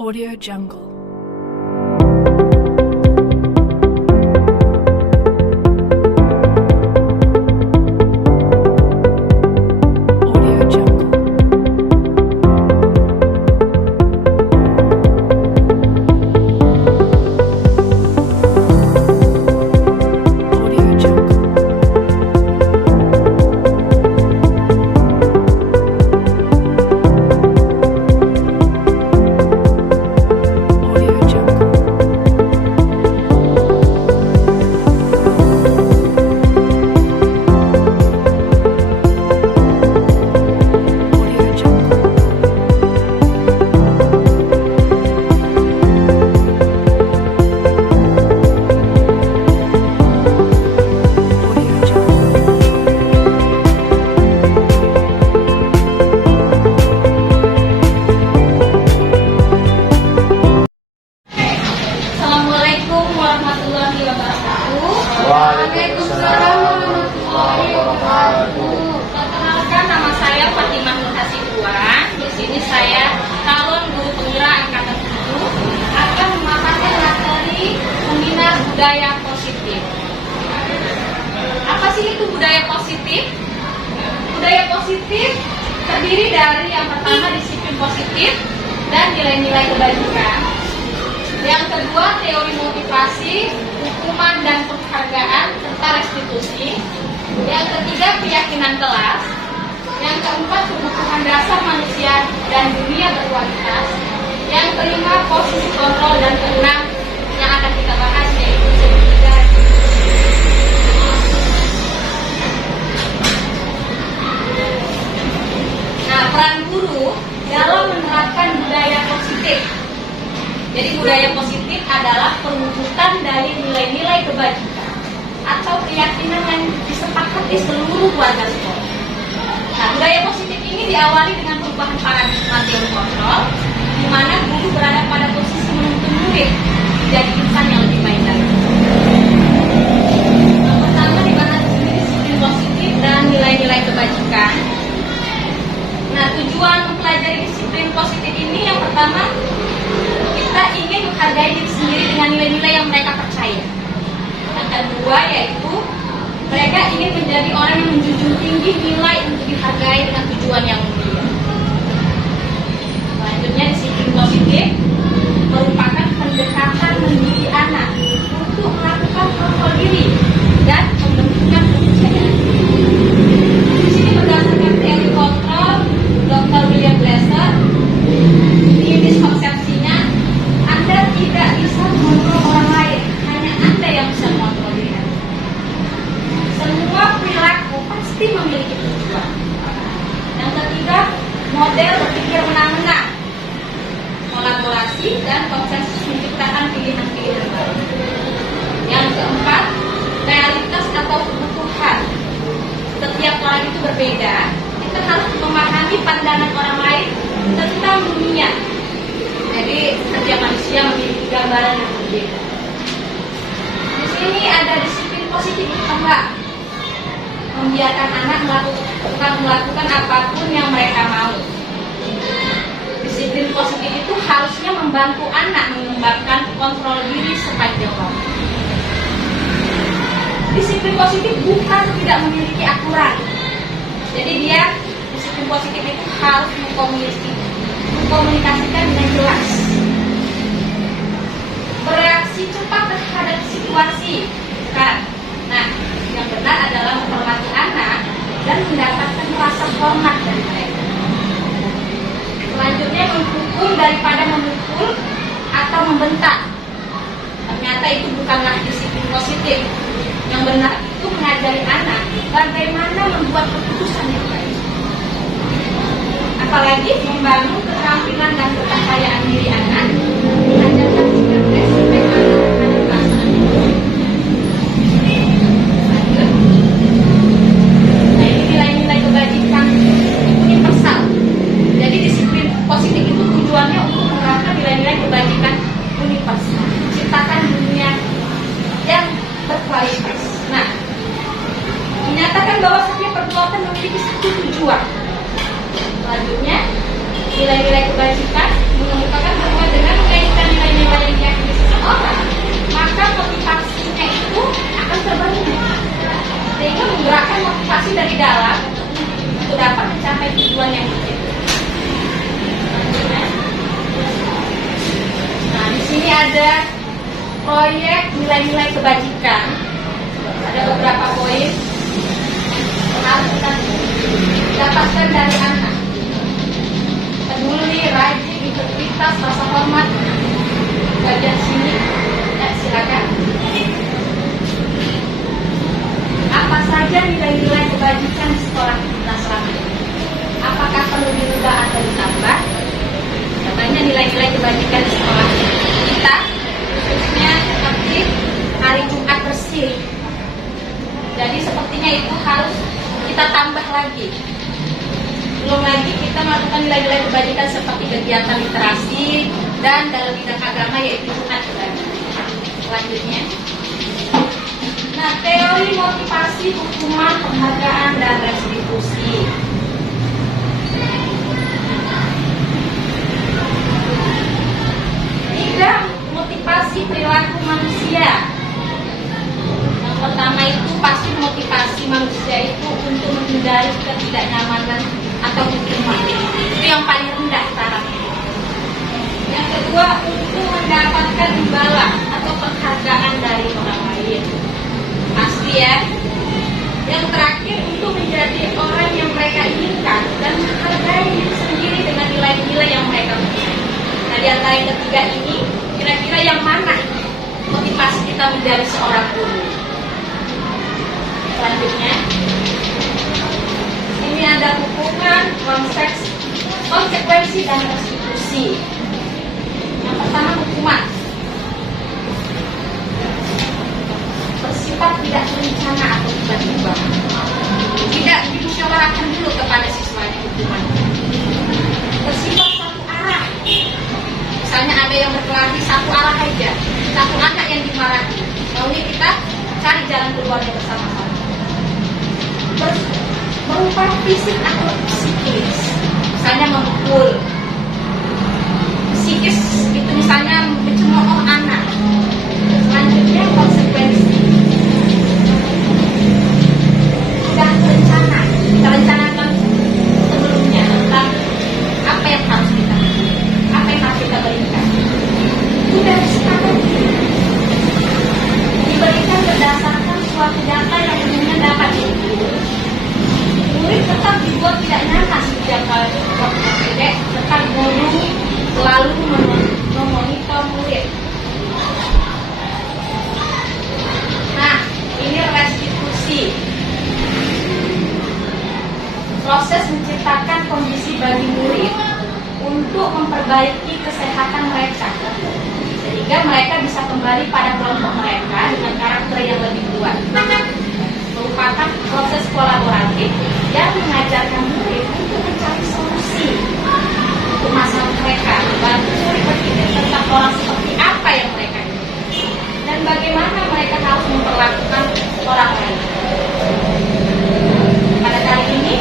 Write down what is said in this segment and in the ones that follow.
Audio Jungle. Audio Jungle. Audio Jungle. Audio Jungle. Audio Jungle. Audio Jungle. Assalamualaikum warahmatullahi wabarakatuh. Waalaikumsalam warahmatullahi wabarakatuh. Perkenalkan, nama saya Fatimah Nur Hasibuan. Di sini saya calon guru penggerak angkatan 7 akan memaparkan materi membina budaya positif. Apa sih itu budaya positif? Budaya positif terdiri dari yang pertama disiplin positif dan nilai-nilai kebajikan. Yang kedua, teori motivasi, hukuman dan penghargaan serta restitusi. Yang ketiga, keyakinan kelas. Yang keempat, kebutuhan dasar manusia dan dunia berkualitas. Yang kelima, posisi kontrol, dan keenam yang akan kita bahas yaitu segitiga. Nah, peran guru dalam menerapkan budaya positif. Jadi budaya positif adalah perwujudan dari nilai-nilai kebajikan atau keyakinan yang disepakati seluruh warga sekolah. Nah, budaya positif ini diawali dengan perubahan paradigma teori kontrol, di mana guru berada pada posisi menuntun murid menjadi insan yang lebih baik lagi. Yang pertama dibahas ini disiplin positif dan nilai-nilai kebajikan. Nah, tujuan mempelajari disiplin positif ini yang pertama, kita ingin menghargai diri sendiri dengan nilai-nilai yang mereka percaya. Yang kedua yaitu mereka ingin menjadi orang yang menjunjung tinggi nilai untuk dihargai dengan tujuan yang mulia. Selanjutnya disiplin positif merupakan pendekatan mendidik anak untuk melakukan kontrol diri dan pembentukan kepercayaan. Di sini berdasarkan teori kontrol Dr. William Glasser, ini miskonsepsinya Anda tidak bisa mengontrol orang lain, hanya Anda yang bisa mengontrol diri Anda. Semua perilaku pasti memiliki tujuan. Yang ketiga, model berpikir menang-menang, kolaborasi dan konsensus menciptakan pilihan-pilihan baru. Yang keempat, realitas atau kebutuhan. Setiap orang itu berbeda. Kita harus memahami pandangan orang lain tentang dunia. Jadi setiap manusia memiliki gambaran yang berbeda. Di sini ada disiplin positif enggak, membiarkan anak melakukan apapun yang mereka mau. Disiplin positif itu harusnya membantu anak mengembangkan kontrol diri sepanjang waktu. Disiplin positif bukan tidak memiliki aturan. Jadi dia disiplin positif itu harus mengkomunikasikan dengan jelas, bereaksi cepat terhadap situasi, kan? Nah, yang benar adalah menghormati anak dan mendapatkan rasa hormat dari mereka. Selanjutnya, menghukum daripada memukul atau membentak. Ternyata itu bukanlah disiplin positif. Yang benar itu mengajari anak bagaimana membuat keputusan yang baik. Apalagi membangun keterampilan dan kepercayaan diri anak, mengajarkan sikap respek terhadap perasaan. Lanjut. Nah, ini nilai-nilai kebajikan universal. Jadi disiplin positif itu tujuannya untuk menerapkan nilai-nilai kebajikan universal, menciptakan dunia yang berkualitas. Nah, menyatakan bahwa setiap perbuatan memiliki satu tujuan. Selanjutnya, nilai-nilai kebajikan mengemukakan bahwa dengan ada proyek nilai-nilai kebajikan. Ada beberapa poin yang harus kita dapatkan dari anak. Peduli, rajin, integritas, rasa hormat. Bagian sini, ya silakan. Apa saja nilai-nilai kebajikan di sekolah kita selama ini? Apakah perlu dirubah atau ditambah? Katanya nilai-nilai kebajikan di sekolah kita, khususnya seperti hari Jumat bersih. Jadi sepertinya itu harus kita tambah lagi. Belum lagi kita melakukan nilai-nilai kebajikan seperti kegiatan literasi dan dalam bidang agama yaitu Jumat bersih. Selanjutnya, nah, teori motivasi, hukuman, penghargaan, dan restitusi. Tiga, motivasi perilaku manusia. Yang pertama itu pasti motivasi manusia itu untuk menghindari ketidaknyamanan atau hukuman. Itu yang paling rendah tarafnya. Yang kedua, untuk mendapatkan imbalan atau penghargaan dari orang lain. Pasti ya. Yang terakhir, untuk menjadi orang yang mereka inginkan dan menghargai diri sendiri dengan nilai-nilai yang mereka punya. Nah, di antara yang ketiga ini, kira-kira yang mana motivasi kita menjadi seorang guru? Selanjutnya, ini ada hukuman, konsekuensi, dan restitusi. Yang pertama, hukuman. Bersifat tidak berencana atau tiba-tiba. Tidak dimusyawarahkan dulu kepada siswanya hukuman. Bersifat satu arah. Misalnya ada yang berkelahi satu arah aja, satu anak yang dimarahi. Maunya kita cari jalan keluarnya bersama-sama. Berupa fisik atau psikis. Misalnya memukul. Psikis itu misalnya mencemooh anak. Selanjutnya konsekuensi. Sudah berencana, kita rencanakan sebelumnya tentang apa yang harus kita, apa yang harus kita berikan. Sudah disepakati, diberikan berdasarkan suatu data yang umumnya dapat diukur. Murid tetap dibuat tidak nyaman setiap kali waktu pendek, tetap guru selalu memonitor murid. Nah, ini restitusi. Proses menciptakan kondisi bagi murid untuk memperbaiki kesehatan mereka, sehingga mereka bisa kembali pada kelompok mereka dengan karakter yang lebih kuat. Merupakan proses kolaboratif yang mengajarkan murid untuk mencari solusi untuk masalah mereka, membantu murid berpikir tentang orang seperti apa yang mereka inginkan dan bagaimana mereka harus memperlakukan orang lain. Pada kali ini,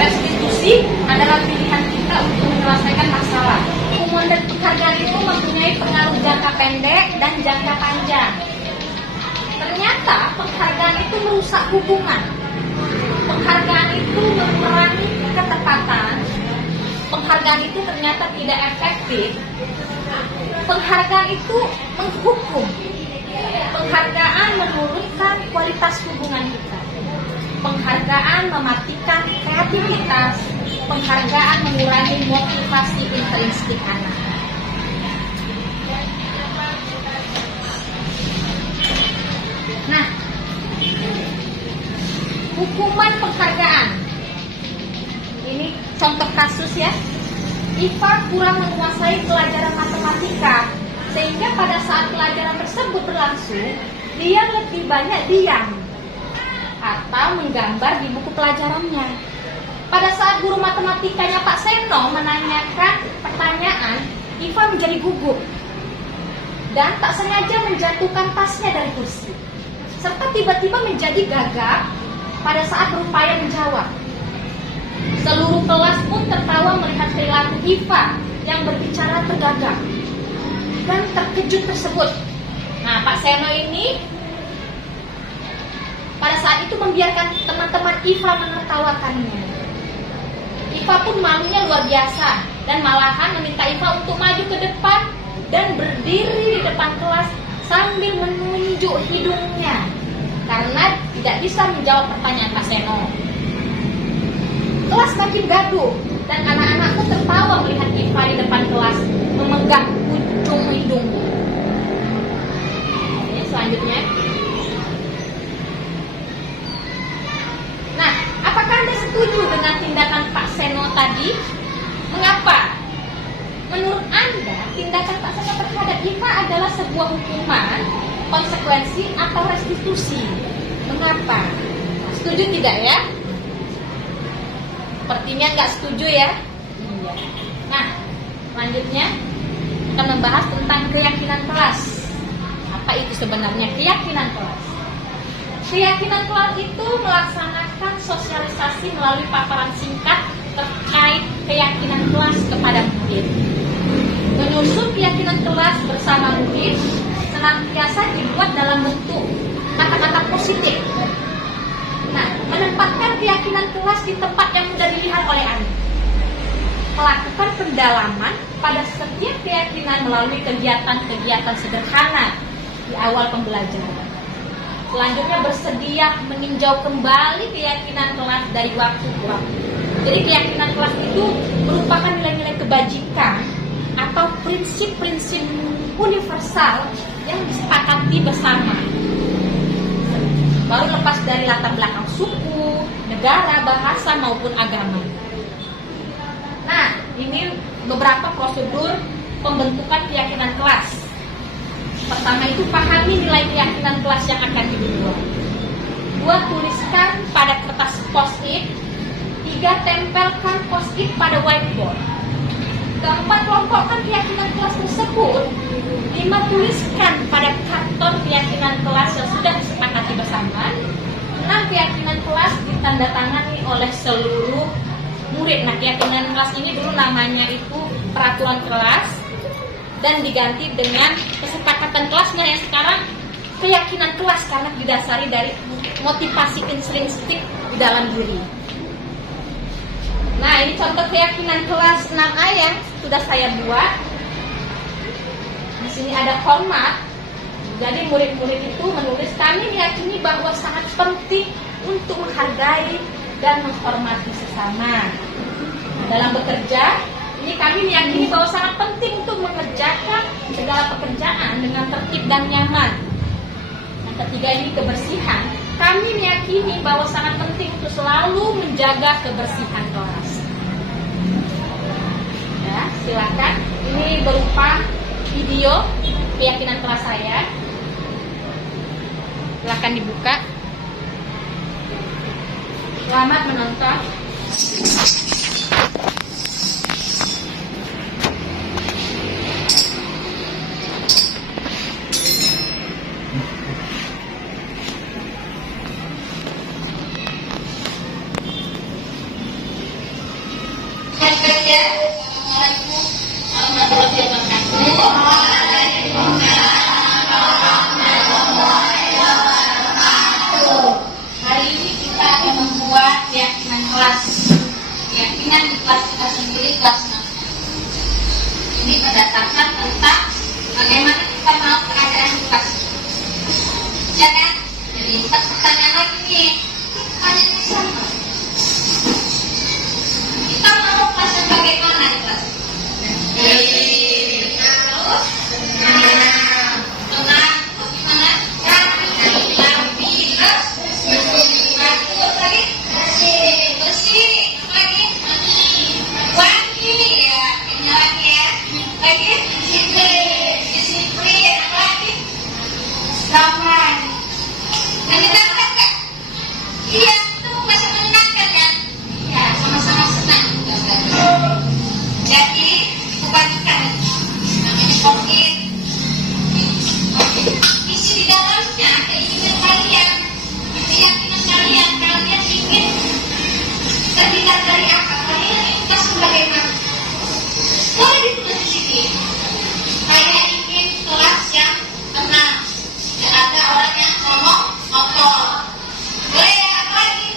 restitusi adalah pilihan kita untuk menyelesaikan masalah. Hukuman dan penghargaan itu mempunyai pengaruh jangka pendek dan jangka panjang. Ternyata penghargaan itu merusak hubungan. Penghargaan itu mengurangi ketepatan. Penghargaan itu ternyata tidak efektif. Penghargaan itu menghukum. Penghargaan menurunkan kualitas hubungan kita. Penghargaan mematikan kreativitas. Penghargaan mengurangi motivasi intrinsik anak. Nah, hukuman penghargaan. Ini contoh kasus ya. Iva kurang menguasai pelajaran matematika, sehingga pada saat pelajaran tersebut berlangsung, dia lebih banyak diam atau menggambar di buku pelajarannya. Pada saat guru matematikanya Pak Seno menanyakan pertanyaan, Iva menjadi gugup dan tak sengaja menjatuhkan tasnya dari kursi, serta tiba-tiba menjadi gagap pada saat berupaya menjawab. Seluruh kelas pun tertawa melihat perilaku Iva yang berbicara tergagap dan terkejut tersebut. Nah, Pak Seno ini pada saat itu membiarkan teman-teman Iva menertawakannya. Iva pun malunya luar biasa dan malahan meminta Iva untuk maju ke depan dan berdiri di depan kelas sambil menunjuk hidungnya karena tidak bisa menjawab pertanyaan Pak Seno. Kelas makin gaduh dan anak-anak pun tertawa melihat Iva di depan kelas memegang ujung hidungnya. Ini selanjutnya. Nah, apakah Anda setuju dengan tindakan Pak Seno tadi? Mengapa? Menurut Anda, tindakan Pak Seno terhadap Iva adalah sebuah hukuman, konsekuensi, atau restitusi? Mengapa? Setuju tidak ya? Sepertinya nggak setuju ya? Iya. Nah, selanjutnya kita membahas tentang keyakinan kelas. Apa itu sebenarnya keyakinan kelas? Keyakinan kelas itu melaksanakan sosialisasi melalui paparan singkat terkait keyakinan kelas kepada murid. Menyusun keyakinan kelas bersama murid senantiasa dibuat dalam bentuk kata-kata positif. Nah, menempatkan keyakinan kelas di tempat yang mudah dilihat oleh anak. Melakukan pendalaman pada setiap keyakinan melalui kegiatan-kegiatan sederhana di awal pembelajaran. Selanjutnya bersedia meninjau kembali keyakinan kelas dari waktu ke waktu. Jadi keyakinan kelas itu merupakan nilai-nilai kebajikan atau prinsip-prinsip universal yang disepakati bersama. Baru lepas dari latar belakang suku, negara, bahasa maupun agama. Nah, ini beberapa prosedur pembentukan keyakinan kelas. Pertama itu pahami nilai keyakinan kelas yang akan dibuat. 2. Tuliskan pada kertas post-it. 3. Tempelkan post-it pada whiteboard. 4. Kelompokkan keyakinan kelas tersebut. 5. Tuliskan pada karton keyakinan kelas yang sudah disepakati bersama. 6. Keyakinan kelas ditandatangani oleh seluruh murid. Nah, keyakinan kelas ini dulu namanya itu peraturan kelas dan diganti dengan kesepakatan kelasnya yang sekarang keyakinan kelas karena didasari dari motivasi intrinsik di dalam diri. Nah, ini contoh keyakinan kelas 6A yang sudah saya buat. Di sini ada hormat. Jadi murid-murid itu menulis, kami meyakini bahwa sangat penting untuk menghargai dan menghormati sesama. Dalam bekerja, ini kami meyakini bahwa sangat penting untuk mengerjakan segala pekerjaan dengan tertib dan nyaman. Yang ketiga ini kebersihan. Kami meyakini bahwa sangat penting untuk selalu menjaga kebersihan kelas. Ya, silakan. Ini berupa video keyakinan kelas saya. Silakan dibuka. Selamat menonton. Hari ini kita akan membuat keyakinan kelas. Keyakinan di kelas kita sendiri kelas 6. Ini berdasarkan tentang bagaimana kita mau keadaan di kelas. Ya kan? Jadi pertanyaan lagi nih. Pertanyaannya sama. Kita mau kelas yang bagaimana di kelas? Terus? Tenang. Terus gimana? Rapi. Terus lagi? Bersih. Lagi? Wangi. Ya. Ini lagi ya. Lagi? Disiplin. Apa lagi? Ramah. Menyenangkan gak? Iya, itu masih menyenangkan kan? Ya, sama-sama senang. Jadi, dibagikan namanya COVID. Isi di dalamnya keinginan kalian, keyakinan kalian, kalian ingin terlihat dari apa? Kalian ingin sebagai apa? Boleh ditulis di sini. Saya ingin kelas yang tenang. Tidak ada orang yang ngomong kotor. Boleh ya, apa lagi?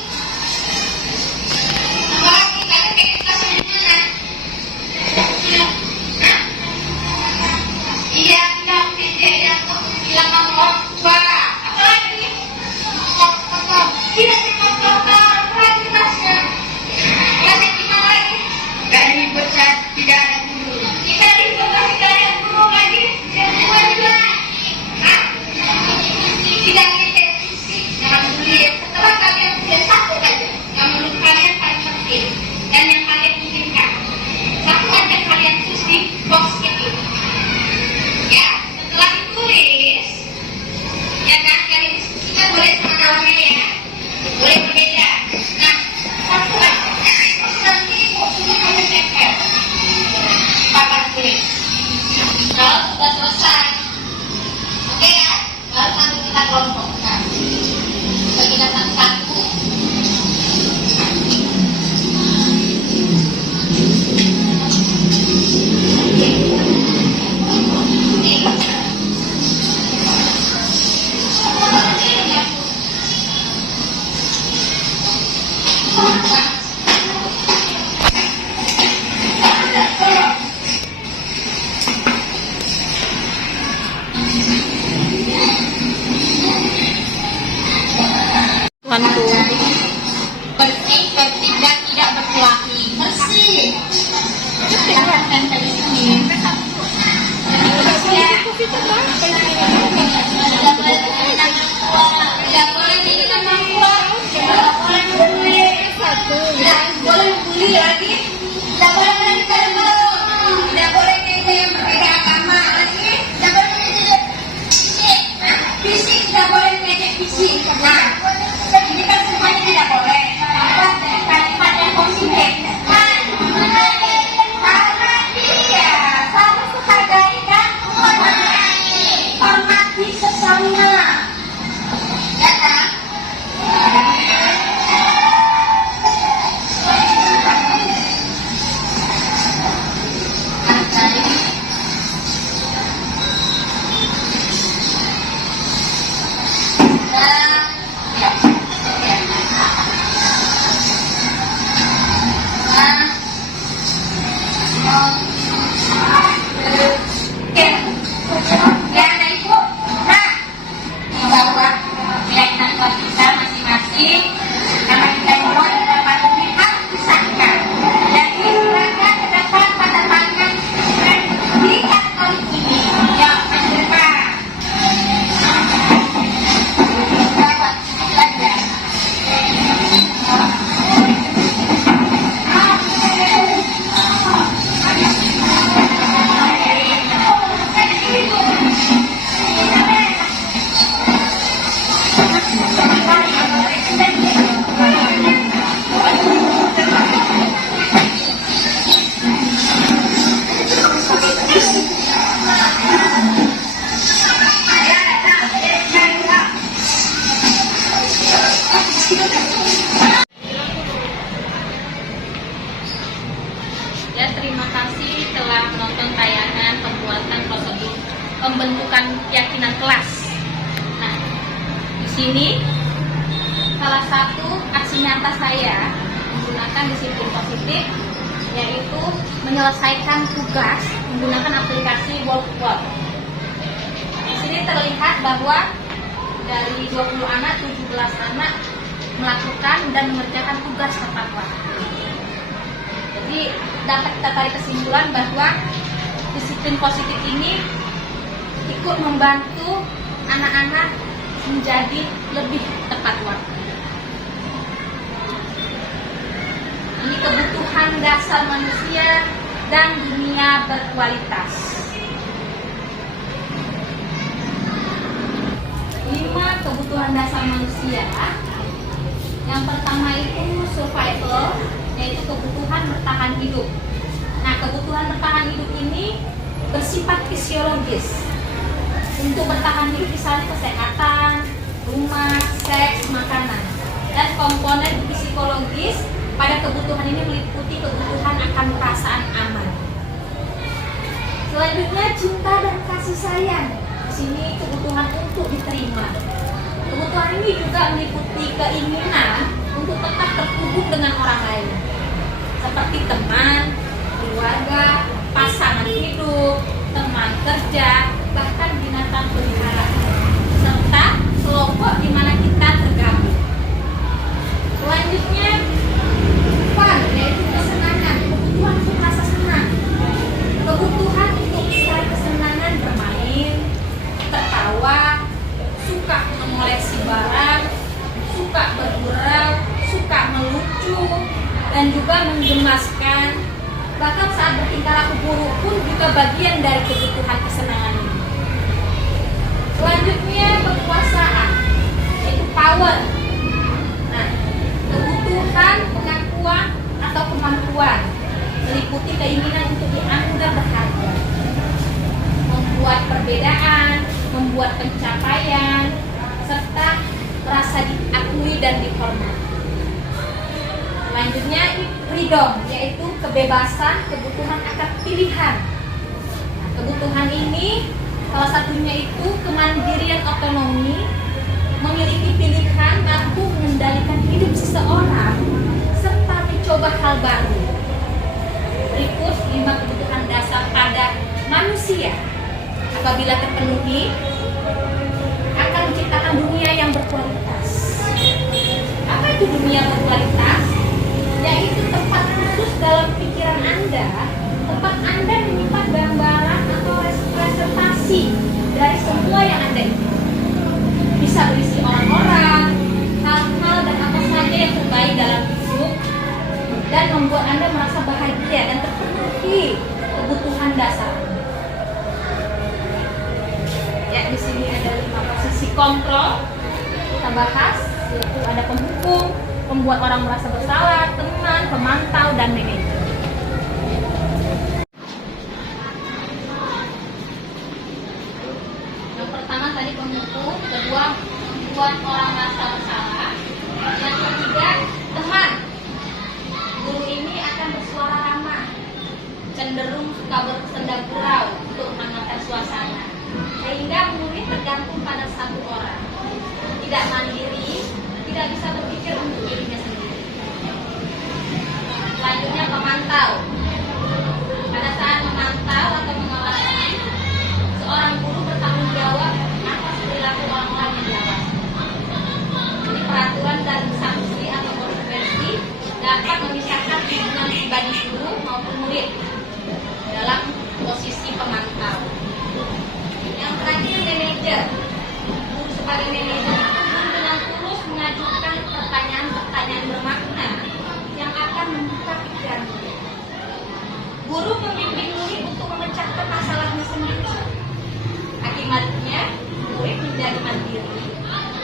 Apa lagi? Kalian pengen kelas yang mana? Iya, tidak mungkin. keyakinan kelas. Nah, di sini salah satu aksi nyata saya menggunakan disiplin positif, yaitu menyelesaikan tugas menggunakan aplikasi Workboard. Di sini terlihat bahwa dari 20 anak, 17 anak melakukan dan mengerjakan tugas tepat waktu. Jadi dapat kita tarik kesimpulan bahwa disiplin positif ini ikut membantu anak-anak menjadi lebih tepat waktu. Ini kebutuhan dasar manusia dan dunia berkualitas. 5 kebutuhan dasar manusia. Yang pertama itu survival, yaitu kebutuhan bertahan hidup. Nah, kebutuhan bertahan hidup ini bersifat fisiologis. Untuk bertahan hidup misalnya kesehatan, rumah, seks, makanan. Dan komponen psikologis pada kebutuhan ini meliputi kebutuhan akan perasaan aman. Selanjutnya cinta dan kasih sayang. Di sini kebutuhan untuk diterima. Kebutuhan ini juga meliputi keinginan untuk tetap terhubung dengan orang lain, seperti teman, keluarga, pasangan hidup, teman kerja, bahkan binatang peliharaan, serta kelompok di mana kita tergabung. Selanjutnya, fun, yaitu kesenangan, kebutuhan untuk rasa senang, kebutuhan untuk mencari kesenangan bermain, tertawa, suka mengoleksi barang, suka bergurau, suka melucu, dan juga menggemaskan. Bahkan saat bertingkah laku buruk pun juga bagian dari kebutuhan kesenangan ini. Selanjutnya kekuasaan, yaitu power. Nah, kebutuhan pengakuan atau kemampuan meliputi keinginan untuk dianggap berharga, membuat perbedaan, membuat pencapaian, serta merasa diakui dan dihormati. Selanjutnya freedom, yaitu kebebasan, kebutuhan akan pilihan. Nah, kebutuhan ini salah satunya itu kemandirian otonomi, memiliki pilihan, mampu mengendalikan hidup seseorang, serta mencoba hal baru. Berikut 5 kebutuhan dasar pada manusia. Apabila terpenuhi, akan menciptakan dunia yang berkualitas. Apa itu dunia berkualitas? Yaitu tempat khusus dalam pikiran Anda, tempat Anda menyimpan gambaran atau representasi dari semua yang Anda inginkan. Bisa berisi orang-orang, hal-hal dan apa saja yang terbaik dalam hidup, dan membuat Anda merasa bahagia dan terpenuhi kebutuhan dasar. Ya, di sini ada 5 posisi kontrol. Kita bahas, yaitu ada penghukum, membuat orang merasa bersalah, teman, pemantau, dan manajer. Yang pertama tadi penghukum, kedua membuat orang merasa bersalah, yang ketiga teman. Guru ini akan bersuara ramah, cenderung suka bersenda gurau untuk menenangkan suasana, sehingga murid tergantung pada satu orang, tidak mandiri, tidak bisa berpikir untuk dirinya sendiri. Selanjutnya pemantau. Pada saat memantau atau mengawasi, seorang guru bertanggung jawab atas perilaku orang-orang yang diawasi. Jadi peraturan dan sanksi atau konsekuensi dapat memisahkan hubungan pribadi guru maupun murid dalam posisi pemantau. Yang terakhir manajer. Guru sebagai manajer dengan tulus mengajukan pertanyaan-pertanyaan bermakna yang akan membuka pikiran murid. Guru membimbing murid untuk memecahkan masalahnya sendiri. Akibatnya, murid menjadi mandiri,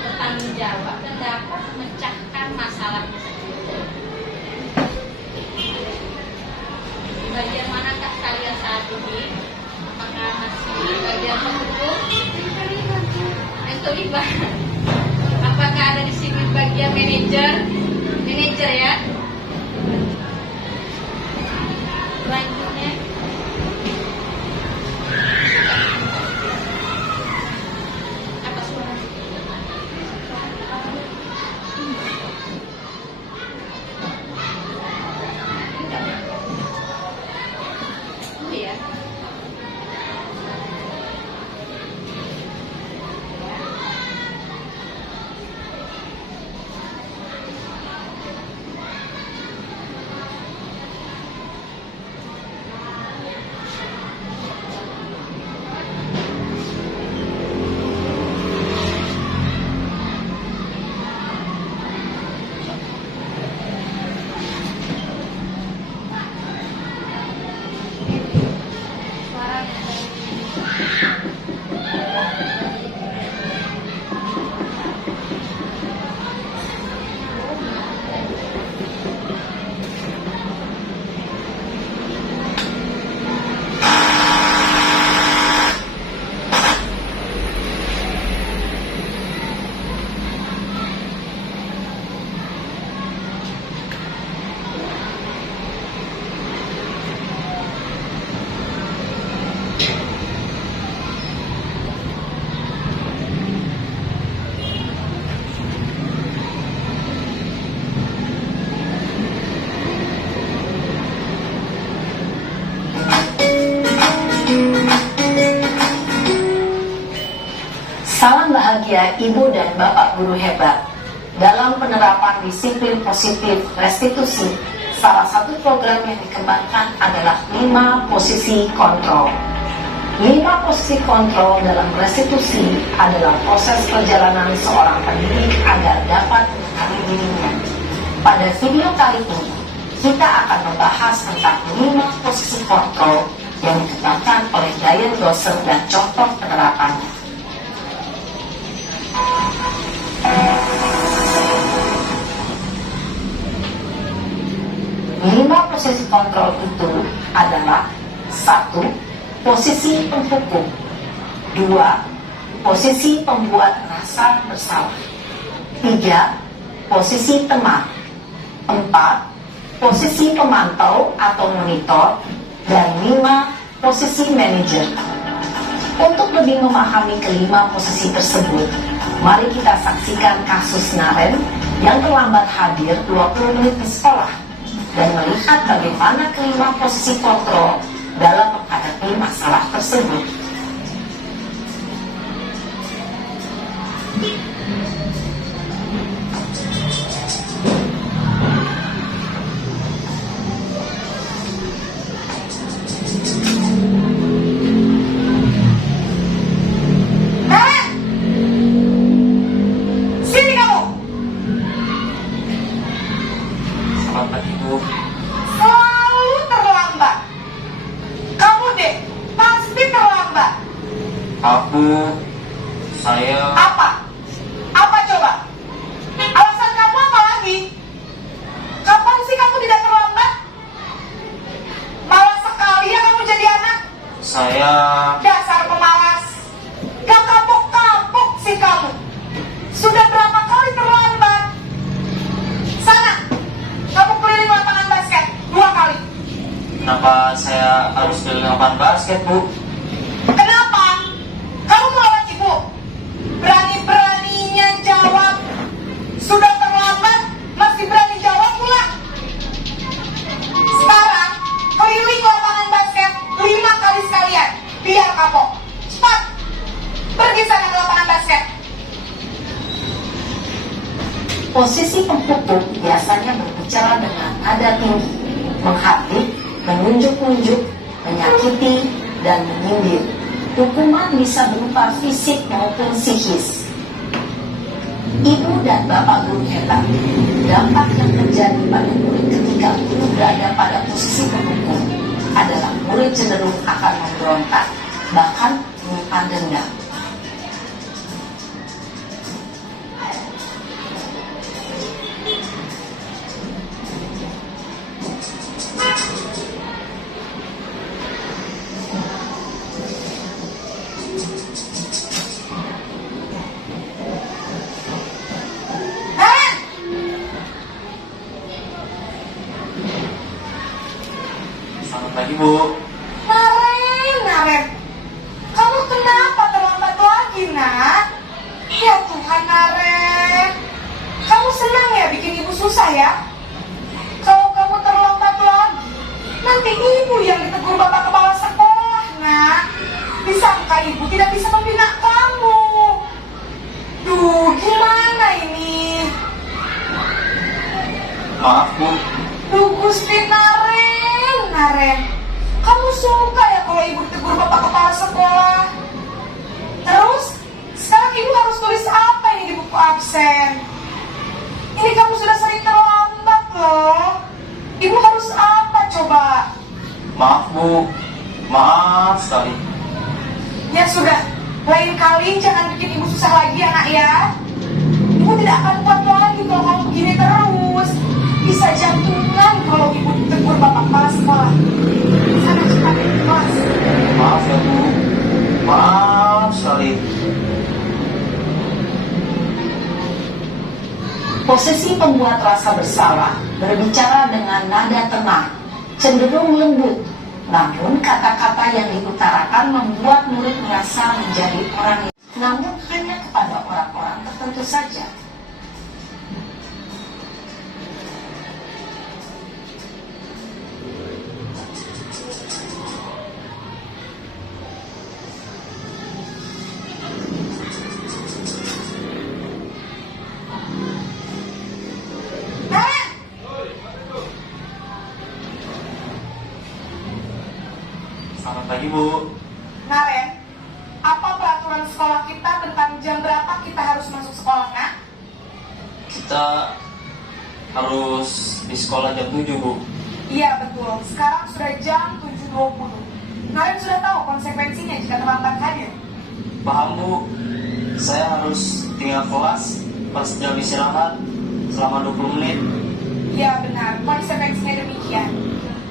bertanggung jawab, dan dapat memecahkan masalahnya sendiri. Di bagian manakah kalian saat ini? Apakah masih di bagian penghukum? Yang kelima, apakah ada di sini bagian manajer? Manajer ya. Selanjutnya Salam bahagia Ibu dan Bapak guru hebat. Dalam penerapan disiplin positif restitusi, salah satu program yang dikembangkan adalah 5 posisi kontrol. 5 posisi kontrol dalam restitusi adalah proses perjalanan seorang pendidik agar dapat mengenali dirinya. Pada video kali ini, kita akan membahas tentang 5 posisi kontrol yang dikembangkan oleh Diane Dawson dan contoh penerapannya. 5 posisi kontrol itu adalah 1. Posisi penghukum. 2. Posisi pembuat rasa bersalah. 3. Posisi teman. 4. Posisi pemantau atau monitor. Dan 5. Posisi manajer. Untuk lebih memahami kelima posisi tersebut, mari kita saksikan kasus Naren yang terlambat hadir 20 menit di sekolah dan melihat bagaimana kelima posisi kontrol dalam menghadapi masalah tersebut. Sini kamu! Selamat pagi, Bu. Selalu terlambat. Kamu deh, pasti terlambat. Aku, saya... Apa? Apa coba? Alasan kamu apa lagi? Kapan sih kamu tidak terlambat? Malas sekali ya kamu jadi anak. Saya... Dasar pemalas. Gak kapok-kapok sih kamu. Sudah berapa kali terlambat? Sana, kamu keliling lapangan basket 2 kali. Kenapa saya harus keliling lapangan basket, Bu? Kenapa? Kamu melawan ibu. Berani-beraninya jawab. Sudah terlambat, masih berani jawab pula. Sekarang, keliling lapangan basket 5 kali sekalian. Biar kapok. Cepat. Pergi sana ke lapangan basket. Posisi penghukum biasanya berbicara dengan nada tinggi, menghardik, menunjuk-nunjuk, menyakiti, dan menyindir. Hukuman bisa berupa fisik maupun psikis. Ibu dan Bapak guru hebat, dampak yang terjadi pada murid ketika guru berada pada posisi penghukum adalah murid cenderung akan memberontak, bahkan menyimpan dendam. Naren! Selamat pagi, Bu. Naren. Kamu kenapa terlambat lagi, nak? Ya Tuhan, Naren. Kamu senang ya bikin ibu susah ya? Kalau kamu terlambat lagi, nanti ibu yang ditegur bapak kepala sekolah, nak. Disangka ibu tidak bisa membina kamu. Duh, gimana ini? Maaf, Bu. Duh, Gusti Naren. Kamu suka ya kalau ibu ditegur bapak kepala sekolah? Terus, sekarang ibu harus tulis apa ini di buku absen? Ini kamu sudah sering terlambat loh. Ibu harus apa coba? Maaf, Bu. Maaf sekali. Ya sudah, lain kali jangan bikin ibu susah lagi ya nak ya. Ibu tidak akan kuat lagi kalau kamu begini terus. Bisa jantungan kalau ibu ditegur bapak kepala sekolah. Sana cepat ke kelas. Maaf ya, Bu. Maaf sekali. Posisi pembuat rasa bersalah berbicara dengan nada tenang, cenderung lembut. Namun kata-kata yang diutarakan membuat murid merasa menjadi orang yang namun hanya kepada orang-orang tertentu saja. Bu. Naren, apa peraturan sekolah kita tentang jam berapa kita harus masuk sekolah, nak? Kita harus di sekolah jam 7, Bu. Iya betul, sekarang sudah jam 7.20. Naren sudah tahu konsekuensinya jika terlambat hadir. Paham, Bu. Saya harus tinggal kelas pas jam istirahat selama 20 menit. Iya benar, konsekuensinya demikian.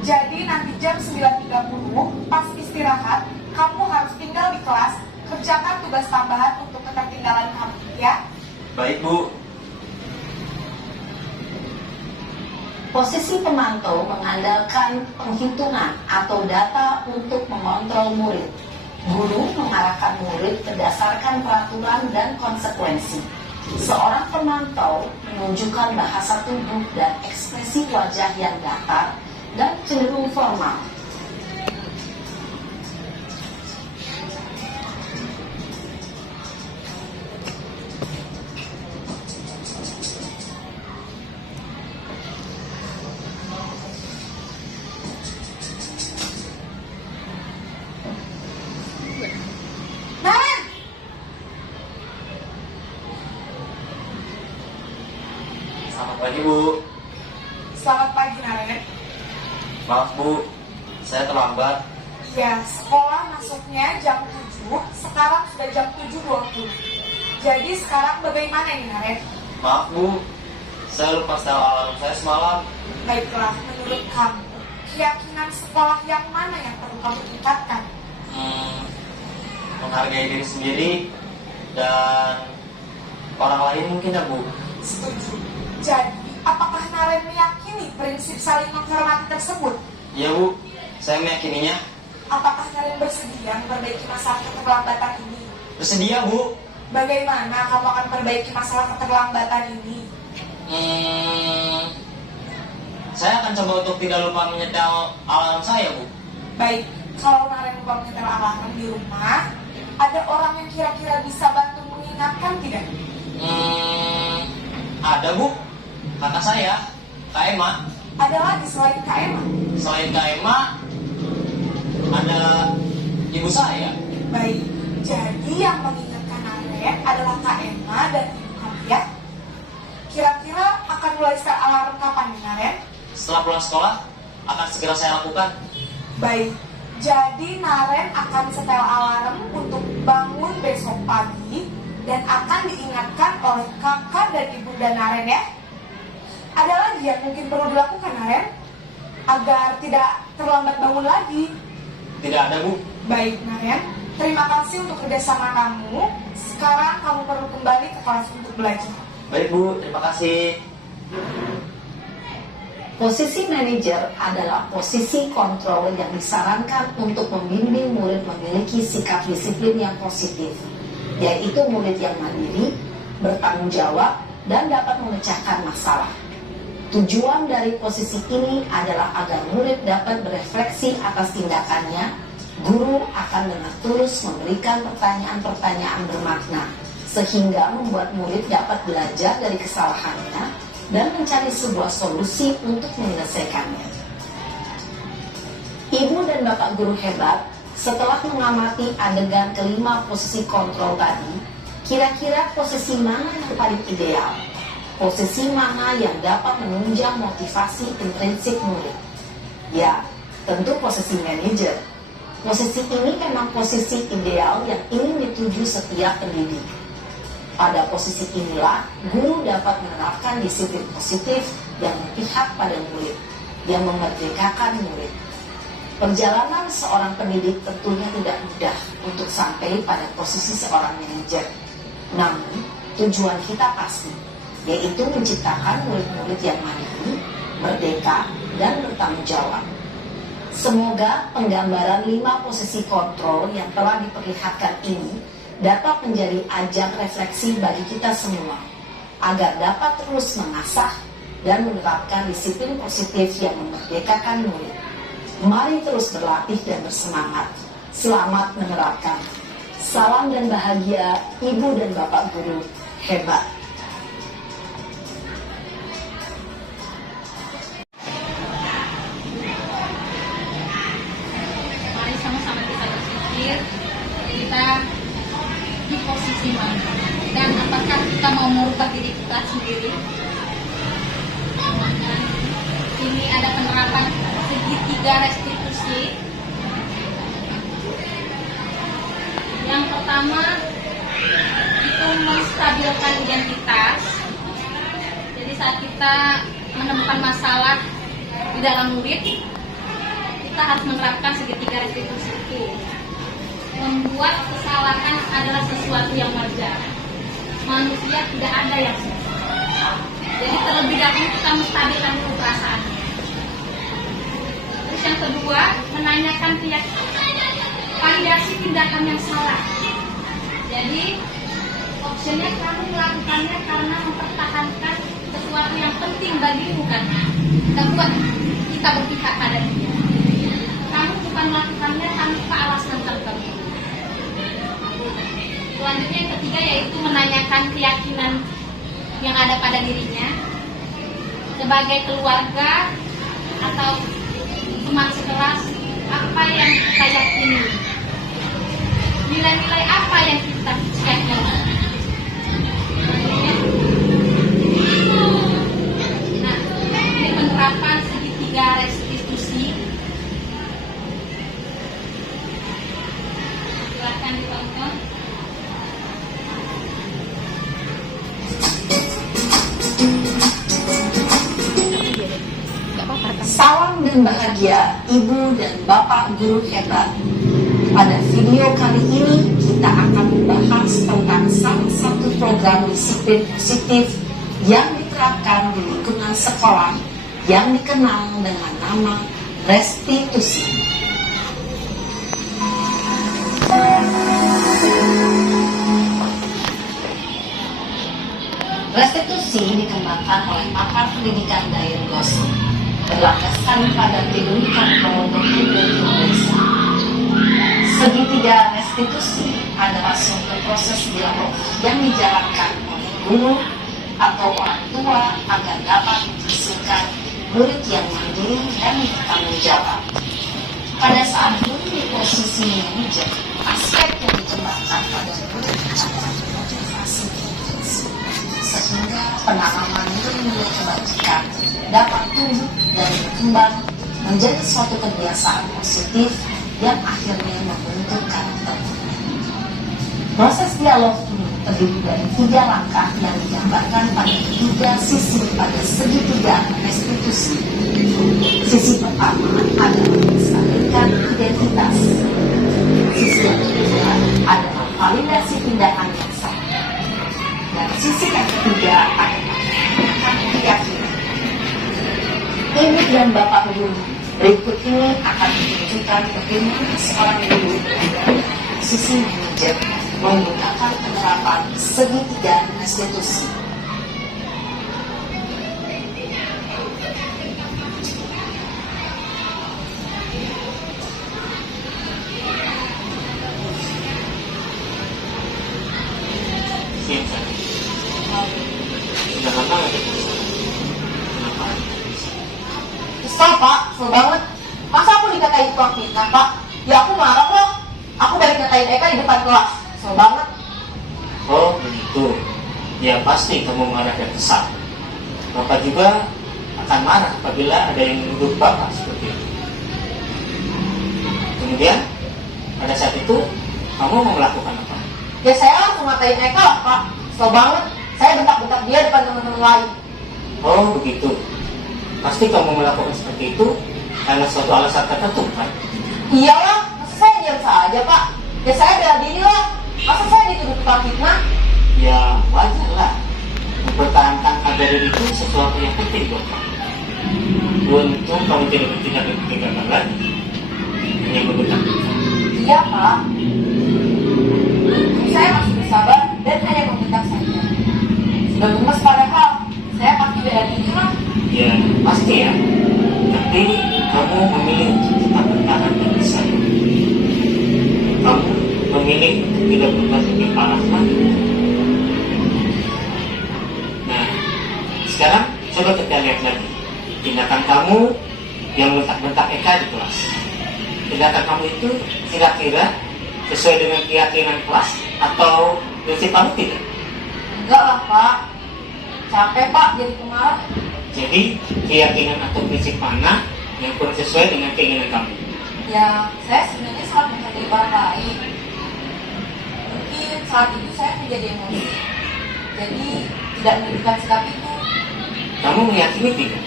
Jadi nanti jam 9.30 pas istirahat, kamu harus tinggal di kelas, kerjakan tugas tambahan untuk ketertinggalan kamu, ya? Baik, Bu. Posisi pemantau mengandalkan penghitungan atau data untuk mengontrol murid. Guru mengarahkan murid berdasarkan peraturan dan konsekuensi. Seorang pemantau menunjukkan bahasa tubuh dan ekspresi wajah yang datar dan cenderung formal. Naren! Selamat pagi, Bu. Selamat pagi, Naren. Maaf, Bu. Saya terlambat. Ya, sekolah masuknya jam 7, sekarang sudah jam 7.20. Jadi sekarang bagaimana ini, Naren? Maaf, Bu. Saya lupa setel alarm saya semalam. Baiklah, menurut kamu, keyakinan sekolah yang mana yang perlu kamu tingkatkan? Menghargai diri sendiri dan orang lain mungkin ya, Bu. Setuju. Jadi, apakah Naren meyakini prinsip saling menghormati tersebut? Iya, Bu. Saya meyakininya. Apakah Naren bersedia memperbaiki masalah keterlambatan ini? Bersedia, Bu. Bagaimana kamu akan perbaiki masalah keterlambatan ini? Saya akan coba untuk tidak lupa menyetel alarm saya, Bu. Baik, kalau Naren lupa menyetel alarm di rumah, ada orang yang kira-kira bisa bantu mengingatkan tidak? Ada, Bu. Kakak saya, Kak Emma. Ada lagi selain Kak Emma? Selain Kak Emma, ada ibu saya. Baik, jadi yang mengingatkan Naren adalah Kak Emma dan ibu kamu, ya? Kira-kira akan mulai start alarm kapan nih, Naren? Setelah pulang sekolah, akan segera saya lakukan. Baik, jadi Naren akan setel alarm untuk bangun besok pagi dan akan diingatkan oleh kakak dan ibunda Naren, ya? Ada lagi yang mungkin perlu dilakukan, Naren? Agar tidak terlambat bangun lagi. Tidak ada, Bu. Baik, Naren. Terima kasih untuk kerjasama kamu. Sekarang kamu perlu kembali ke kelas untuk belajar. Baik, Bu. Terima kasih. Posisi manajer adalah posisi kontrol yang disarankan untuk membimbing murid memiliki sikap disiplin yang positif, yaitu murid yang mandiri, bertanggung jawab, dan dapat memecahkan masalah. Tujuan dari posisi ini adalah agar murid dapat berefleksi atas tindakannya. Guru akan dengan tulus memberikan pertanyaan-pertanyaan bermakna, sehingga membuat murid dapat belajar dari kesalahannya dan mencari sebuah solusi untuk menyelesaikannya. Ibu dan Bapak guru hebat, setelah mengamati adegan kelima posisi kontrol tadi, kira-kira posisi mana yang paling ideal? Posisi mana yang dapat menunjang motivasi intrinsik murid? Ya, tentu posisi manajer. Posisi ini memang posisi ideal yang ingin dituju setiap pendidik. Pada posisi inilah, guru dapat menerapkan disiplin positif yang berpihak pada murid, yang memerdekakan murid. Perjalanan seorang pendidik tentunya tidak mudah untuk sampai pada posisi seorang manajer. Namun, tujuan kita pasti, yaitu menciptakan murid-murid yang mandiri, merdeka, dan bertanggung jawab. Semoga penggambaran 5 posisi kontrol yang telah diperlihatkan ini dapat menjadi ajang refleksi bagi kita semua, agar dapat terus mengasah dan menerapkan disiplin positif yang memerdekakan murid. Mari terus berlatih dan bersemangat. Selamat menerapkan. Salam dan bahagia Ibu dan Bapak guru hebat. Mari sama-sama kita mau merubah diri kita sendiri. Dan ini ada penerapan segitiga restitusi. Yang pertama itu menstabilkan identitas. Jadi saat kita menemukan masalah di dalam murid, kita harus menerapkan segitiga restitusi itu. Membuat kesalahan adalah sesuatu yang wajar. Manusia tidak ada yang sempurna. Jadi terlebih dahulu kita menstabilkan dulu perasaan. Terus yang kedua, menanyakan validasi tindakan yang salah. Jadi opsinya kamu melakukannya karena mempertahankan sesuatu yang penting bagimu kan? Kita buat kita berpihak pada dia. Kamu bukan melakukannya tanpa alasan tertentu. Selanjutnya yang ketiga yaitu menanyakan keyakinan yang ada pada dirinya sebagai keluarga atau teman sekelas, apa yang kita yakini, nilai-nilai apa yang kita yakini. Nah, ini penerapan segitiga restitusi. Silakan ditonton. Salam dan bahagia Ibu dan Bapak Guru hebat. Pada video kali ini kita akan membahas tentang salah satu program disiplin positif yang diterapkan di lingkungan sekolah yang dikenal dengan nama restitusi. Restitusi dikembangkan oleh pakar pendidikan Dayan Gossi berlandaskan pada teori metodologi dari Indonesia. Segitiga restitusi adalah suatu proses dialog yang dijalankan oleh guru atau orang tua agar dapat menghasilkan murid yang mandiri dan bertanggung jawab. Pada saat guru di posisi manajer, aspek yang dikembangkan pada murid adalah motivasi sehingga penanaman nilai-nilai kebajikan dapat tumbuh dan berkembang menjadi suatu kebiasaan positif yang akhirnya membentuk karakter. Proses dialog ini terdiri dari 3 langkah yang digambarkan pada 3 sisi pada segitiga restitusi. Sisi pertama adalah menstabilkan identitas. Sisi yang kedua adalah validasi tindakan yang salah. Dan sisi yang ketiga adalah keyakinan. Ibu dan Bapak Guru, berikut ini akan menunjukkan bagaimana seorang guru dari sisi manajer menggunakan penerapan segitiga restitusi. Sudah lama nggak ketemu? Kenapa? Kesel Pak, kesel banget. Masa aku dikatain tukang fitnah Pak? Ya aku marah loh. Aku balik ngatain Eka di depan kelas. Kesel banget. Oh begitu. Ya pasti kamu marah dan kesal. Bapak juga akan marah apabila ada yang menuduh Bapak seperti itu. Kemudian pada saat itu kamu mau melakukan apa? Ya saya langsung ngatain Eka lah Pak. Kesel banget. Saya bentak-bentak dia depan teman-teman lain. Oh begitu. Pasti kamu melakukan seperti itu karena suatu alasan tertentu kan? Iyalah, masa saya diam saja Pak? Ya saya bela diri lah. Masa saya dituduh tukang fitnah? Ya wajar lah. Mempertahankan harga diri itu sesuatu yang penting buat kamu. Untung kamu tidak bertindak kegagalan lagi. Hanya membentak. Iya Pak. Saya masih bersabar dan hanya membentak saja. Sudah gemes padahal. Saya pasti bela diri lah. Ya pasti ya. Tapi kamu memilih untuk tetap bertahan dan bersabar. Kamu memilih untuk tidak berbuat lebih parah lagi. Nah, sekarang coba kita lihat lagi tindakan kamu yang bentak-bentak Eka di kelas. Tindakan kamu itu kira-kira sesuai dengan keyakinan kelas atau prinsip kamu tidak? Enggak lah Pak, capek Pak jadi pemarah. Jadi keyakinan atau prinsip mana yang kurang sesuai dengan keinginan kamu? Ya, saya sebenarnya sangat menghargai orang lain. Mungkin saat itu saya menjadi emosi, jadi tidak menunjukkan sikap itu. Kamu meyakini tidak?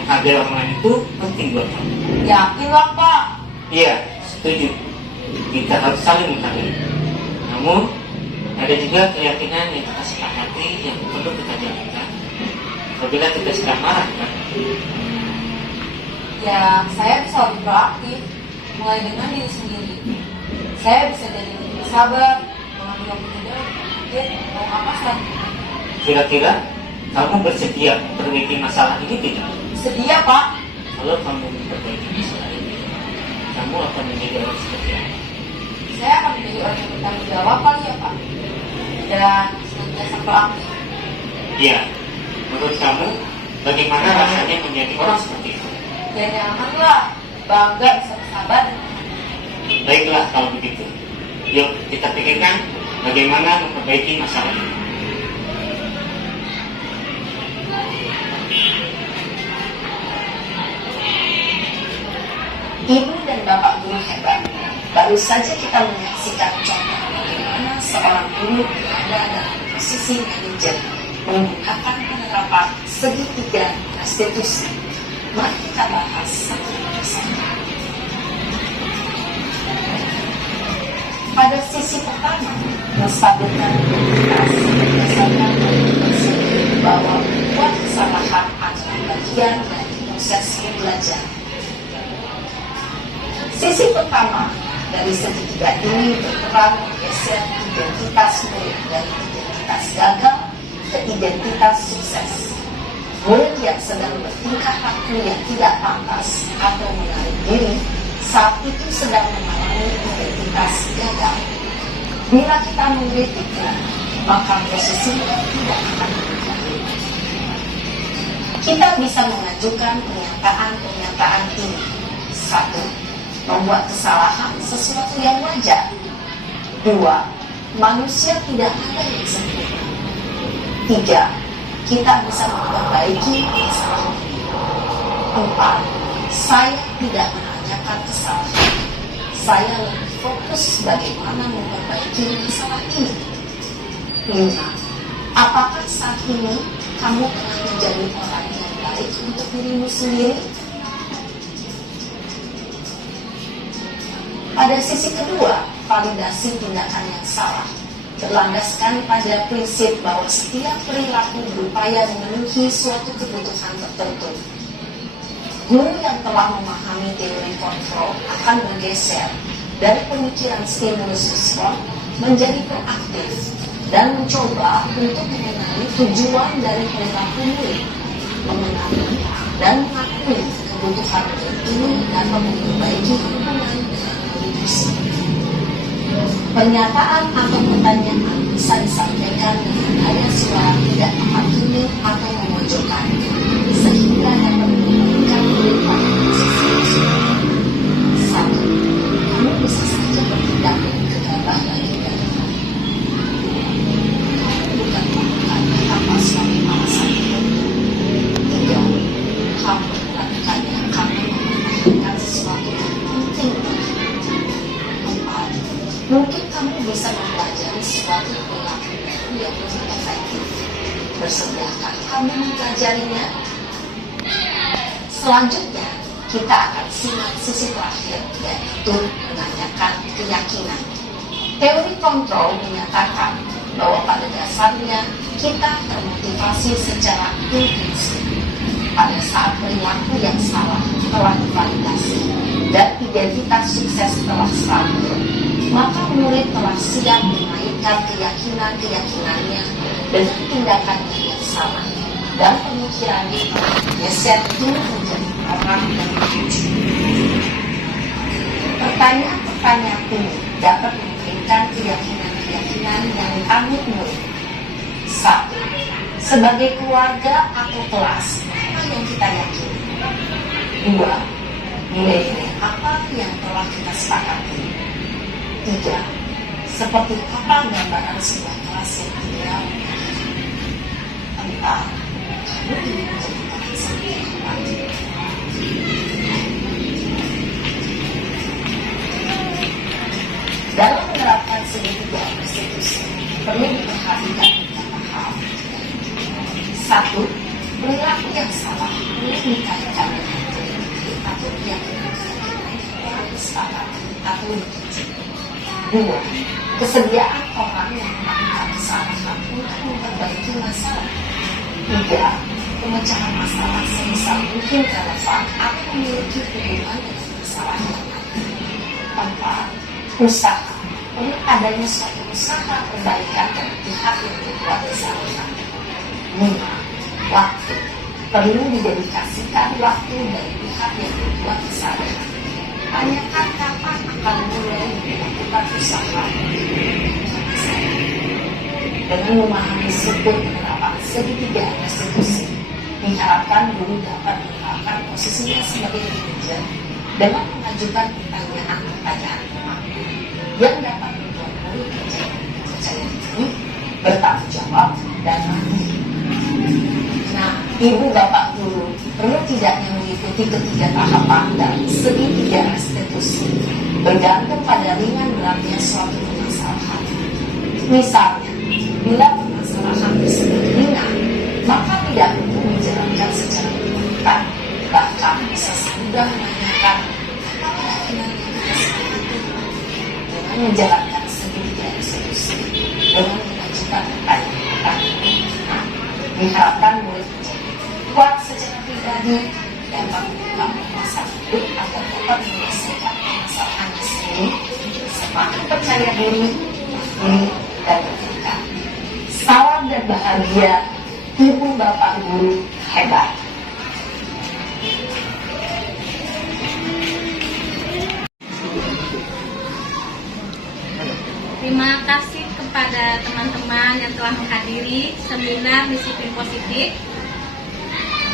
Menghargai orang lain itu penting buat kamu. Yakin lah Pak. Iya, setuju. Kita harus saling menghargai. Namun, ada juga keyakinan yang kita sepakati yang perlu kita jalankan. Apabila kita sedang marah, kan? Ya, saya bisa lebih proaktif, mulai dengan diri sendiri. Saya bisa jadi lebih sabar, mengambil waktu jeda, berpikir mau apa selanjutnya. Kira-kira kamu bersedia memperbaiki masalah ini tidak? Sedia Pak. Kalau kamu memperbaiki masalah ini, kamu akan menjadi orang seperti apa? Saya akan menjadi orang yang bertanggung jawab kali ya Pak. Dan senantiasa proaktif. Iya. Menurut kamu, bagaimana rasanya menjadi orang seperti itu? Ya nyaman lah, bangga bisa bersahabat. Baiklah kalau begitu. Yuk kita pikirkan bagaimana memperbaiki masalah ini. Ibu dan Bapak guru hebat. Baru saja kita menyaksikan contoh bagaimana seorang guru berada dalam posisi manajer menggunakan penerapan segitiga restitusi. Mari kita bahas satu persatu. Pada sisi pertama, menstabilkan identitas berdasarkan prinsip bahwa membuat kesalahan adalah bagian dari proses belajar. Sisi pertama dari segitiga ini berperan menggeser identitas murid dari identitas gagal ke identitas sukses. Murid yang sedang bertingkah laku yang tidak pantas atau menarik diri saat itu sedang mengalami identitas gagal. Bila kita mengkritiknya, maka posisinya tidak akan berubah. Kita bisa mengajukan pernyataan ini. 1. Membuat kesalahan sesuatu yang wajar. 2. Manusia tidak ada yang sempurna. 3. Kita bisa memperbaiki kesalahan. 4. Saya tidak menanyakan kesalahan. Saya lebih fokus bagaimana memperbaiki masalah ini. 5. Apakah saat ini kamu telah menjadi orang yang baik untuk dirimu sendiri? Pada sisi kedua, validasi tindakan yang salah berlandaskan pada prinsip bahwa setiap perilaku berupaya memenuhi suatu kebutuhan tertentu. Guru yang telah memahami teori kontrol akan bergeser dari pemikiran stimulus respon menjadi proaktif dan mencoba untuk mengenali tujuan dari perilaku murid, mengenali dan mengakui kebutuhan murid ini dapat memperbaiki hubungan dengan murid tersebut. Pernyataan atau pertanyaan bisa disampaikan dengan nada suara tidak menghakimi atau memojokkan, sehingga dapat menempatkan murid pada posisi tersebut. 1. Kamu bisa saja bertindak lebih gegabah lagi dari kamu. Kamu bukan melakukannya tanpa suatu alasan tertentu. 3. Kamu melakukannya karena mempertahankan sesuatu yang penting bagi kamu. 4. Mungkin kamu bisa mempelajari suatu perilaku baru yang lebih efektif. Bersediakah kamu mempelajarinya? Selanjutnya, kita akan simak sisi terakhir, yaitu menanyakan keyakinan. Teori kontrol menyatakan bahwa pada dasarnya kita termotivasi secara intrinsik. Pada saat perilaku yang salah telah divalidasi dan identitas sukses telah stabil, maka murid telah siap mengaitkan keyakinan-keyakinannya dengan tindakannya yang salah dan pemikirannya geser ini menjadi orang yang tujuh. Pertanyaan-pertanyaan ini dapat memberikan keyakinan-keyakinan yang ditanggung murid. 1. Sebagai keluarga atau kelas, apa yang kita yakini? 2. Nilai-nilai apa yang telah kita sepakati? 3. Seperti apa gambaran sebuah kelas yang ideal? Satu, perilaku yang salah dikaitkan dengan identitas atau keyakinan orang disepakati atau dibenci. Dua, kesediaan orang yang melakukan kesalahan untuk memperbaiki masalah. Tiga, pemecahan masalah sebisa mungkin relevan atau memiliki hubungan dengan masalah yang ada. Empat, usaha. Perlu adanya suatu usaha perbaikan dari pihak yang berbuat kesalahan. 5. Waktu. Perlu didedikasikan waktu dari pihak yang berbuat kesalahan. Tanyakan kapan akan mulai melakukan usaha. Dengan memahami struktur penerapan segitiga restitusi, diharapkan guru dapat mengenalkan posisinya sebagai manajer dengan mengajukan pertanyaan-pertanyaan yang dapat membuat guru percaya diri, bertanggung jawab, dan mandiri. Nah, ibu bapak guru perlu tidaknya mengikuti ketiga tahapan dan segitiga restitusi bergantung pada ringan beratnya suatu permasalahan. Misalnya, bila permasalahan tersebut ringan, maka tidak perlu menjalankan secara berlebihan, bahkan bisa semudah menanyakan apa keyakinan kita seperti itu dengan menjalankan segitiga restitusi dengan mengajukan pertanyaan-pertanyaan. Nah, diharapkan murid kuat secara pribadi dan membuka masa hidup agar dapat menyelesaikan permasalahannya sendiri, semakin percaya diri, mandiri, dan berdikkat. Salam dan bahagia, ibu bapak guru hebat. Terima kasih kepada teman-teman yang telah menghadiri seminar disiplin positif.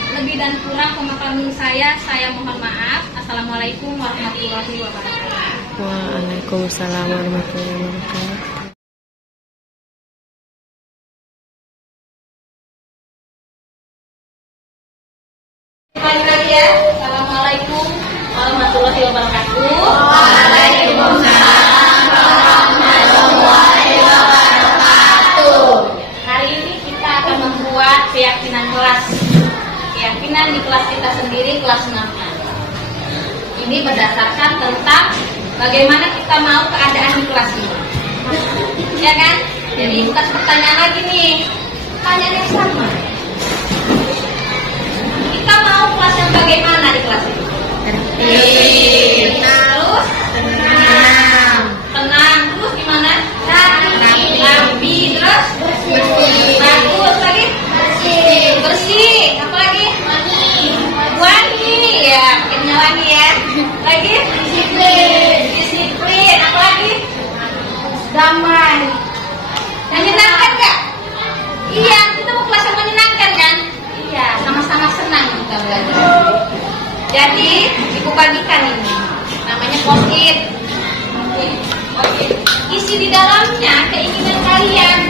Lebih dan kurang pemaparan saya mohon maaf. Assalamualaikum warahmatullahi wabarakatuh. Waalaikumsalam warahmatullahi wabarakatuh. Kembali lagi ya. Assalamualaikum warahmatullahi wabarakatuh. Waalaikumsalam warahmatullahi wabarakatuh. Hari ini kita akan membuat keyakinan kelas. Keyakinan di kelas kita sendiri, kelas 6. Ini berdasarkan tentang bagaimana kita mau keadaan di kelas ini. Ya kan? Jadi bukan pertanyaan lagi nih. Pertanyaan yang sama. Kita mau kelas yang bagaimana di kelas ini? Terus? Tenang. Terus gimana? Rapi. Terus? Bagus lagi? Bersih. Apa lagi? Wangi. Ya, pakainya wangi ya. Lagi? Disiplin. Apa lagi? Damai. Menyenangkan nggak? Iya, kita mau kelas yang menyenangkan kan? Iya, sama-sama senang kita belajar. Jadi, ibu bagikan ini. Namanya post-it. Isi di dalamnya keinginan kalian,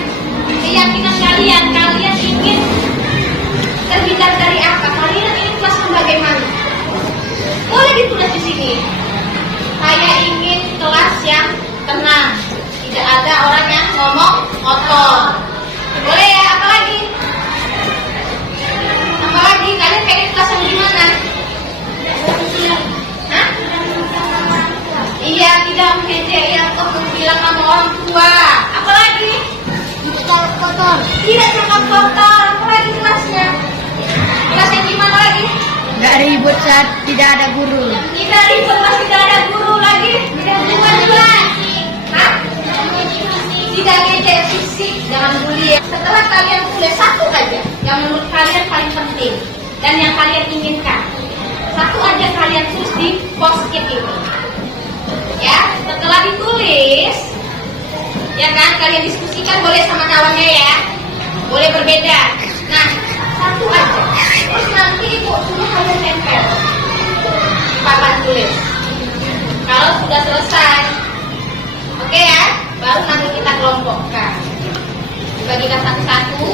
keyakinan kalian. Kalian ingin terhindar dari apa? Kalian ingin kelas yang bagaimana? Boleh ditulis di sini. Saya ingin kelas yang tenang. Tidak ada orang yang ngomong kotor. Boleh ya? Apa lagi? Apalagi kalian pengen kelas yang gimana? Hah? Iya, tidak mengejek atau bilang sama orang tua. Apalagi? Cakap kotor. Tidak cakap kotor. Apalagi kelasnya? Kelas yang gimana lagi? Nggak ribut saat tidak ada guru. Tidak ribut pas tidak ada guru lagi. Tidak buat kelas. Hah? Tidak ngejek fisik, jangan bully ya. Setelah kalian tulis satu aja yang menurut kalian paling penting dan yang kalian inginkan, satu aja kalian tulis di post-it ini. Ya, setelah ditulis, ya kan, kalian diskusikan boleh sama kawannya ya, boleh berbeda. Nah, satu aja. Terus nanti ibu suruh kalian tempel di papan tulis. Kalau sudah selesai, oke ya, baru nanti kita kelompokkan. Dibagikan satu-satu.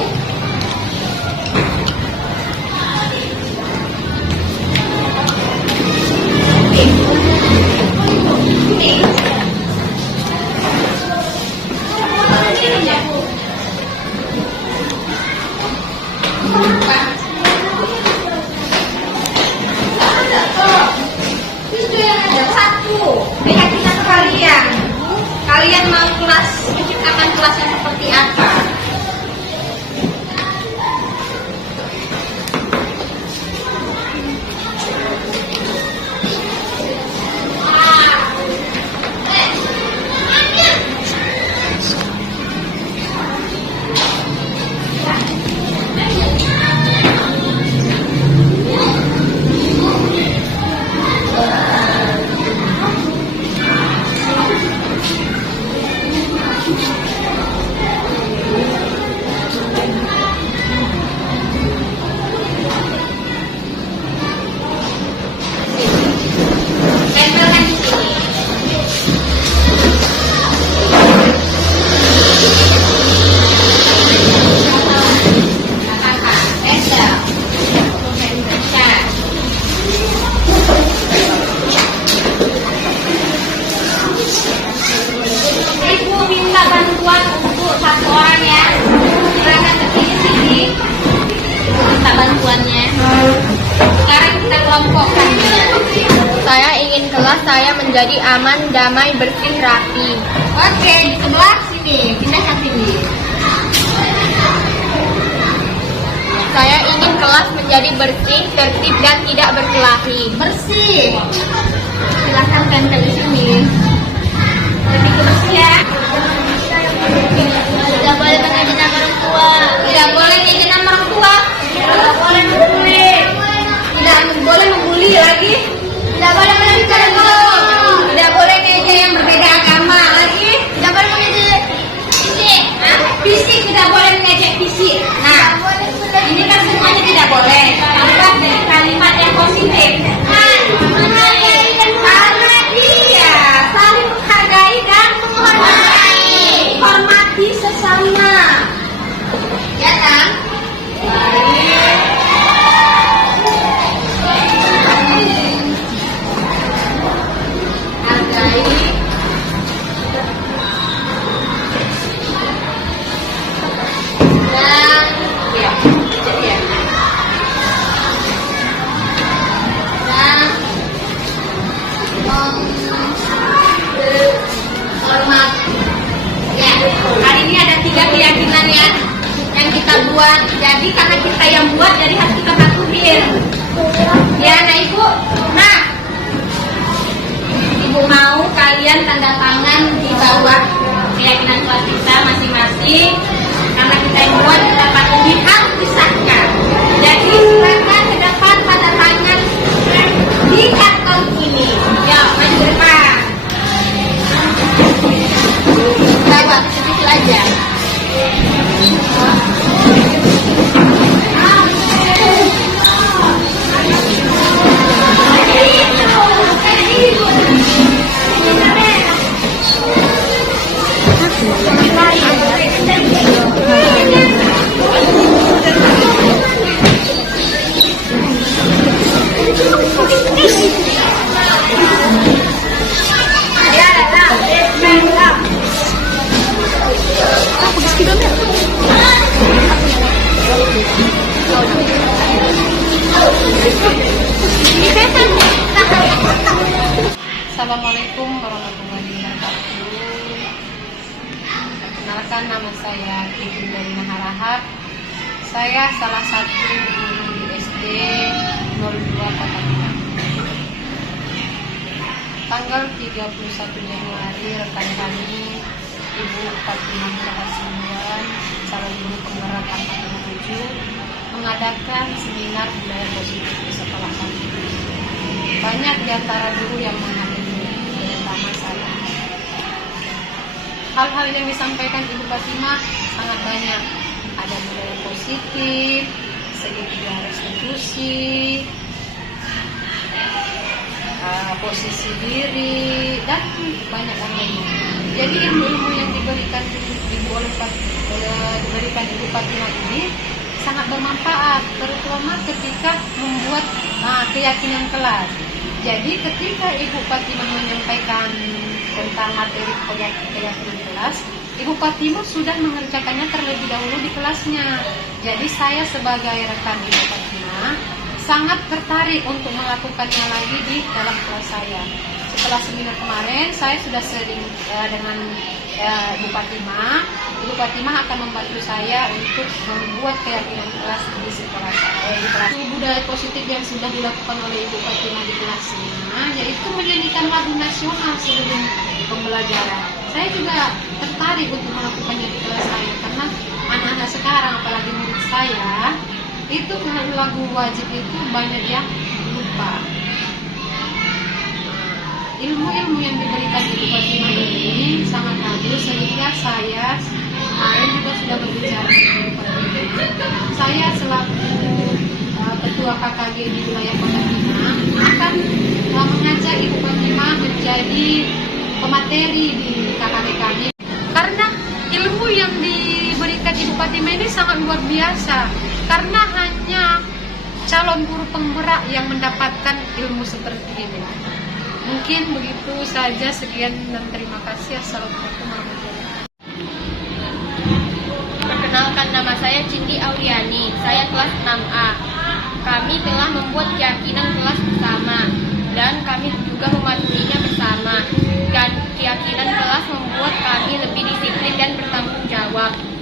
Ini. menjadi aman, damai, bersih, rapi. Oke, di sebelah sini, pindah ke sini. Saya ingin kelas menjadi bersih, tertib, dan tidak berkelahi. Bersih. Silakan tempel di sini. Lebih ke bersih ya. Tidak boleh menghina orang tua. Tidak boleh menghina orang tua. Tidak boleh membuli. Tidak boleh membuli lagi. Tidak boleh melancar guru. Tidak boleh ngejek yang berbeda agama lagi. Tidak boleh mengejek fisik. Fisik tidak boleh mengejek fisik. Nah, ini kan semuanya tidak boleh. Tambah dari kalimat yang positif. Menghargai dan iya, saling menghargai dan menghormati. Hormati sesama. Ya kan? Hargai. Dan ya, jadi ya. Dan hormat. Ya, hari ini ada 3 keyakinan ya yang kita buat. Jadi karena kita yang buat, jadi harus kita patuhin. Ya, nah Ibu. Nah, Ibu mau kalian tanda tangan di bawah keyakinan kelas kita masing-masing. Karena kita yang buat, kita patuhi, harus disahkan. Jadi silakan ke depan tanda tangan di karton ini. Ya, maju ke depan. Bawa kecil-kecil aja. Assalamualaikum warahmatullahi wabarakatuh. Perkenalkan, nama saya Kiki dari Maharahap. Saya salah satu guru di SD 02 Kota Pinang. Tanggal 31 Januari rekan kami Ibu Fatimah Hasibuan, calon guru penggerak angkatan 7, mengadakan seminar budaya positif di sekolah kami. Banyak di antara guru yang menghadiri, terutama saya. Hal-hal yang disampaikan Ibu Fatimah sangat banyak. Ada budaya positif, segitiga restitusi, posisi diri, dan banyak yang lainnya. Jadi ilmu-ilmu yang diberikan Ibu Fatimah ini sangat bermanfaat, terutama ketika membuat keyakinan kelas. Jadi ketika Ibu Fatimah menyampaikan tentang materi keyakinan kelas, Ibu Fatimah sudah mengerjakannya terlebih dahulu di kelasnya. Jadi saya sebagai rekan Ibu Fatimah sangat tertarik untuk melakukannya lagi di dalam kelas saya. Setelah seminar kemarin, saya sudah sering dengan Ibu Fatimah. Ibu Fatimah akan membantu saya untuk membuat keyakinan kelas di sekolah saya. Di kelas budaya positif yang sudah dilakukan oleh Ibu Fatimah di kelasnya, yaitu menyanyikan lagu nasional sebelum pembelajaran. Saya juga tertarik untuk melakukannya di kelas saya karena anak-anak sekarang, apalagi murid saya, itu lagu wajib itu banyak yang lupa. Ilmu-ilmu yang diberikan Ibu Fatimah ini sangat bagus, sehingga saya kemarin juga sudah berbicara dengan Ibu Fatimah. Saya selaku ketua KKG di wilayah Kota Pinang akan mengajak Ibu Fatimah menjadi pemateri di KKG kami, karena ilmu yang diberikan Ibu Fatimah ini sangat luar biasa. Karena hanya calon guru penggerak yang mendapatkan ilmu seperti ini. Mungkin begitu saja, sekian dan terima kasih. Assalamualaikum warahmatullahi wabarakatuh. Perkenalkan, nama saya Cindy Auliani. Saya kelas 6A. Kami telah membuat keyakinan kelas bersama. dan kami juga mematuhinya bersama. Dan keyakinan kelas membuat kami lebih disiplin dan bertanggung jawab.